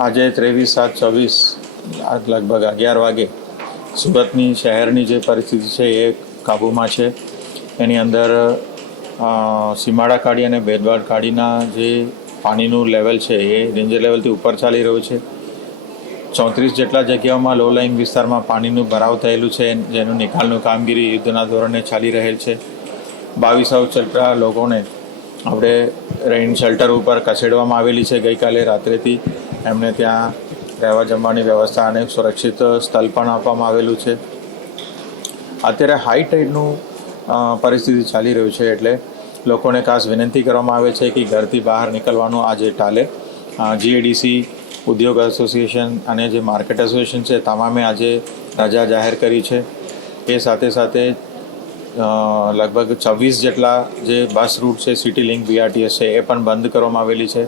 આજે 23/7/24 લગભગ 11 વાગે સુરતની શહેરની જે પરિસ્થિતિ છે એ કાબૂમાં છે. એની અંદર સીમાડા ખાડી અને બેદવાડ ખાડીના જે પાણીનું લેવલ છે એ ડેન્જર લેવલથી ઉપર ચાલી રહ્યું છે. 34 જેટલા જગ્યાઓમાં લો લાઇન વિસ્તારમાં પાણીનું ભરાવ થયેલું છે, જેનું નિકાલનું કામગીરી યુદ્ધના ધોરણે ચાલી રહેલ છે. 2200 જેટલા લોકોને આપણે રેઇન શેલ્ટર ઉપર ખસેડવામાં આવેલી છે. ગઈકાલે રાત્રેથી એમને ત્યાં રહેવા જમવાની વ્યવસ્થા અને સુરક્ષિત સ્થળ પણ આપવામાં આવેલું છે. અત્યારે હાઈ ટાઈડનું પરિસ્થિતિ ચાલી રહ્યું છે, એટલે લોકોને ખાસ વિનંતી કરવામાં આવે છે કે ઘરથી બહાર નીકળવાનું આજે ટાલે. GADC ઉદ્યોગ એસોસિએશન અને જે માર્કેટ એસોસિએશન છે તમામે આજે રજા જાહેર કરી છે. એ સાથે સાથે લગભગ 26 જેટલા જે બસ રૂટ છે, સિટી લિંક BRTS છે, એ પણ બંધ કરવામાં આવેલી છે.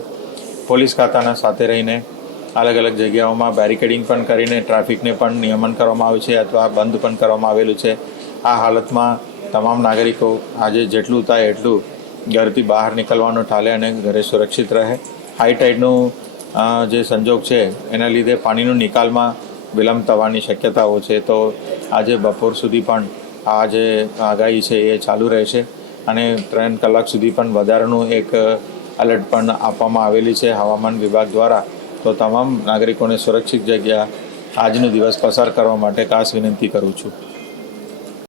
પોલીસ ખાતાના સાથે રહીને અલગ અલગ જગ્યાઓમાં બેરિકેડિંગ પણ કરીને ટ્રાફિકને પણ નિયમન કરવામાં આવ્યું છે અથવા બંધ પણ કરવામાં આવેલું છે. આ હાલતમાં તમામ નાગરિકો આજે જેટલું થાય એટલું ઘરથી બહાર નીકળવાનું ટાલે અને ઘરે સુરક્ષિત રહે. હાઈ ટાઈડનું જે સંજોગ છે એના લીધે પાણીનું નિકાલમાં વિલંબ થવાની શક્યતાઓ છે. તો આજે બપોર સુધી પણ આ જે આગાહી છે એ ચાલુ રહેશે અને 3 કલાક સુધી પણ વધારાનું એક એલર્ટ પણ આપવામાં આવેલી છે હવામાન વિભાગ દ્વારા. તો તમામ નાગરિકોને સુરક્ષિત જગ્યા આજનો દિવસ પસાર કરવા માટે ખાસ વિનંતી કરું છું.